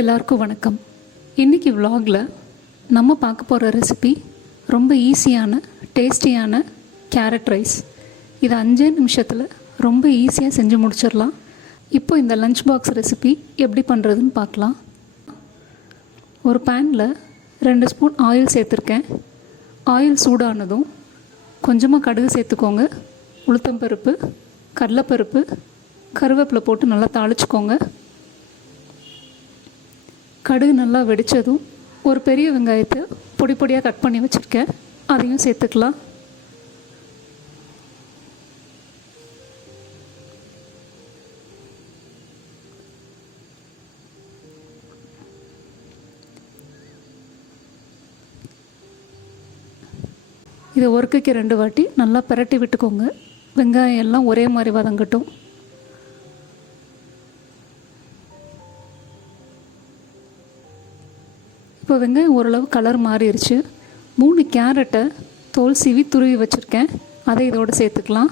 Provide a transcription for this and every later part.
எல்லாருக்கும் வணக்கம். இன்றைக்கி விலாகில் நம்ம பார்க்க போகிற ரெசிபி ரொம்ப ஈஸியான டேஸ்டியான கேரட் ரைஸ். இது 5 நிமிஷத்தில் ரொம்ப ஈஸியாக செஞ்சு முடிச்சிடலாம். இப்போ இந்த லஞ்ச் பாக்ஸ் ரெசிபி எப்படி பண்ணுறதுன்னு பார்க்கலாம். ஒரு பேனில் 2 ஸ்பூன் ஆயில் சேர்த்துருக்கேன். ஆயில் சூடானதும் கொஞ்சமாக கடுகு சேர்த்துக்கோங்க. உளுத்தம்பருப்பு, கடலைப்பருப்பு, கருவேப்பிலை போட்டு நல்லா தாளிச்சுக்கோங்க. கடுகு நல்லா வெடித்ததும் ஒரு பெரிய வெங்காயத்தை பொடி பொடியாக கட் பண்ணி வச்சுருக்கேன், அதையும் சேர்த்துக்கலாம். இதை ஒருக்கைக்கு 2 வாட்டி நல்லா பிரட்டி விட்டுக்கோங்க. வெங்காயம் எல்லாம் ஒரே மாதிரி வதங்கட்டும். இப்போ வெங்காயம் ஓரளவு கலர் மாறிடுச்சு. 3 கேரட்டை தோல் சீவி துருவி வச்சுருக்கேன், அதை இதோடு சேர்த்துக்கலாம்.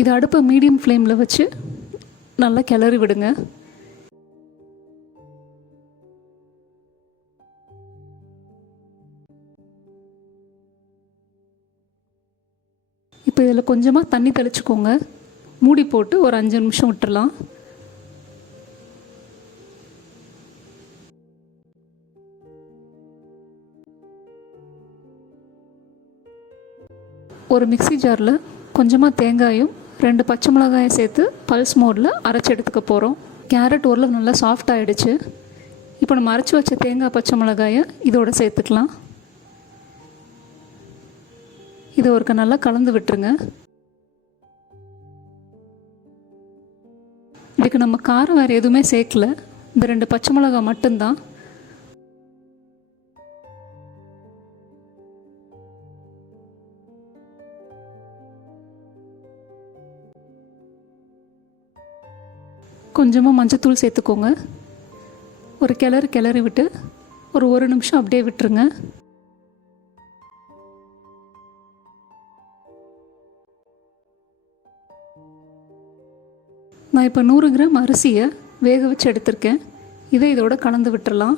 இது அடுப்பை மீடியம் ஃப்ளேமில் வச்சு நல்லா கிளறி விடுங்க. இப்போ இதில் கொஞ்சமாக தண்ணி தெளிச்சுக்கோங்க. மூடி போட்டு ஒரு 5 நிமிஷம் விட்டுடலாம். ஒரு மிக்ஸி ஜாரில் கொஞ்சமாக தேங்காயும் 2 பச்சை மிளகாயும் சேர்த்து பல்ஸ் மோடில் அரைச்சி எடுத்துக்க போகிறோம். கேரட் ஓரளவு நல்லா சாஃப்ட் ஆகிடுச்சு. இப்போ நம்ம அரைச்சி வச்ச தேங்காய் பச்சை மிளகாயை இதோடு சேர்த்துக்கலாம். இதை ஒருக்க நல்லா கலந்து விட்டுருங்க. இதுக்கு நம்ம காரம் வேறு எதுவுமே சேர்க்கல, இந்த 2 பச்சை மிளகாய் மட்டும்தான். கொஞ்சமாக மஞ்சத்தூள் சேர்த்துக்கோங்க. ஒரு கிளறி விட்டு ஒரு 1 நிமிஷம் அப்படியே விட்டுருங்க. நான் இப்போ 100 கிராம் அரிசியை வேக வச்சு எடுத்திருக்கேன், இதை இதோட கலந்து விட்டுறலாம்.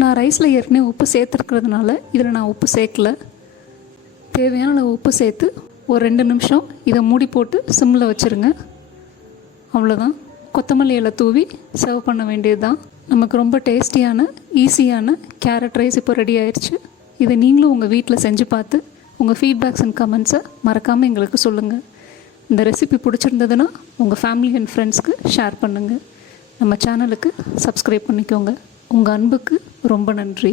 நான் ரைஸில் ஏற்கனவே உப்பு சேர்த்துருக்கிறதுனால இதில் நான் உப்பு சேர்க்கல. தேவையான அளவு உப்பு சேர்த்து ஒரு 2 நிமிஷம் இதை மூடி போட்டு சிம்மில் வச்சுருங்க. அவ்வளோதான். கொத்தமல்லி இலை தூவி சர்வ் பண்ண வேண்டியது தான். நமக்கு ரொம்ப டேஸ்டியான ஈஸியான கேரட் ரைஸ் இப்போ ரெடி ஆயிடுச்சு. இதை நீங்களும் உங்கள் வீட்டில் செஞ்சு பார்த்து உங்கள் ஃபீட்பேக்ஸ் அண்ட் கமெண்ட்ஸை மறக்காமல் எங்களுக்கு சொல்லுங்கள். இந்த ரெசிபி பிடிச்சிருந்ததுன்னா உங்கள் ஃபேமிலி அண்ட் ஃப்ரெண்ட்ஸ்க்கு ஷேர் பண்ணுங்கள். நம்ம சேனலுக்கு சப்ஸ்கிரைப் பண்ணிக்கோங்க. உங்கள் அன்புக்கு ரொம்ப நன்றி.